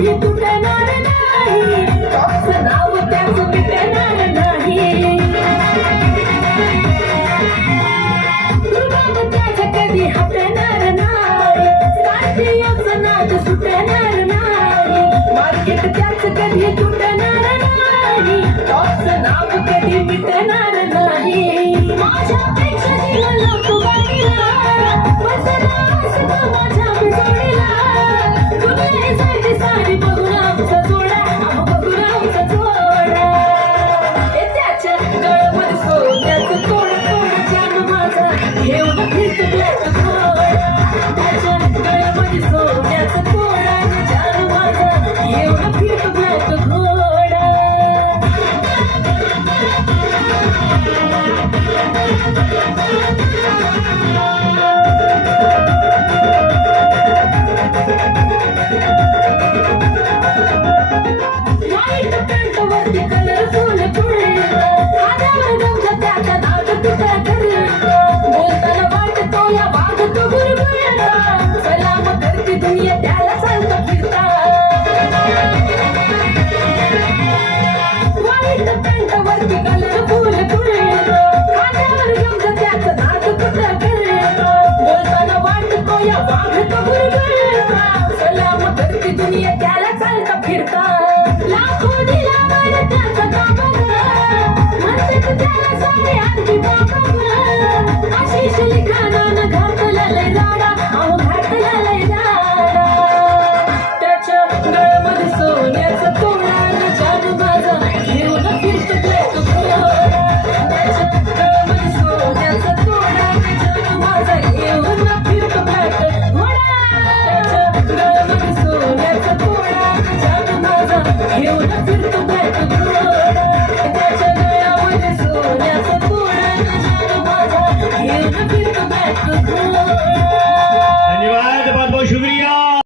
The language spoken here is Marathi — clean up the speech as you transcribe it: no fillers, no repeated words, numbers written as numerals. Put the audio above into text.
कधी तुटणार नाही, टॉपचं नाव त्याचं मिटणार नाही. रुबाब त्याच्या कधी हटणार नाही, स्कॉर्पिओचं नाद सुटणार नाही. मार्केट त्याचं कधी तुटणार नाही, टॉपचं नाव कधी मिटणार नाही. माझ्यापेक्षा जीवाला तू बाकीला, बसला असतो माझ्या बिजोडीला. दुनिया जायची सारी बघून आमचा जोडा, बघून आमचा जोडा. त्याच्या गळ्यामध्ये सोन्याचं तोड तोड जान माझा घेऊन फिरतो ब्लॅक घोडा. त्याच्या गळ्यामध्ये सोन्याचं तोड जान माझा घेऊन फिरतो ब्लॅक घोडा. व्हाईट पॅन्टवरती कलरफुल फुलं, हातावर गमजा त्याचा नाद तुझ्या घरला. बोलताना वाटतो या वागतो गुरगुरला, सलाम करते दुनिया त्याला सांगता फिरता. व्हाईट पॅन्टवरती कलरफुल फुलं, हातावर गमजा त्याचा नाद तुझ्या घरला. बोलताना वाटतो या वागतो गुरगुरला, सलाम करते दुनिया त्याला सांगता फिरता. लाखो दिलावर त्याचा कामाला, म्हणतात त्याला सारे अगदी बाबा. आशिष लिखाणानं घातला लय राडा, अहो घातला लय राडा. त्याच्या गळ्यामध्ये सोन्याचं तोडा जान माझा घेऊन फिरतो ब्लॅक घोडा. त्याच्या गळ्यामध्ये सोन्याचं तोडा जान माझा घेऊन फिरतो ब्लॅक घोडा. त्याच्या गळ्यामध्ये सोन्याचं तोडा जान माझा घेऊन फिरतो ब्लॅक घोडा. त्याच्या गळ्यामध्ये सोन्याचं तोडा जान माझा घेऊन फिरतो ब्लॅक घोडा.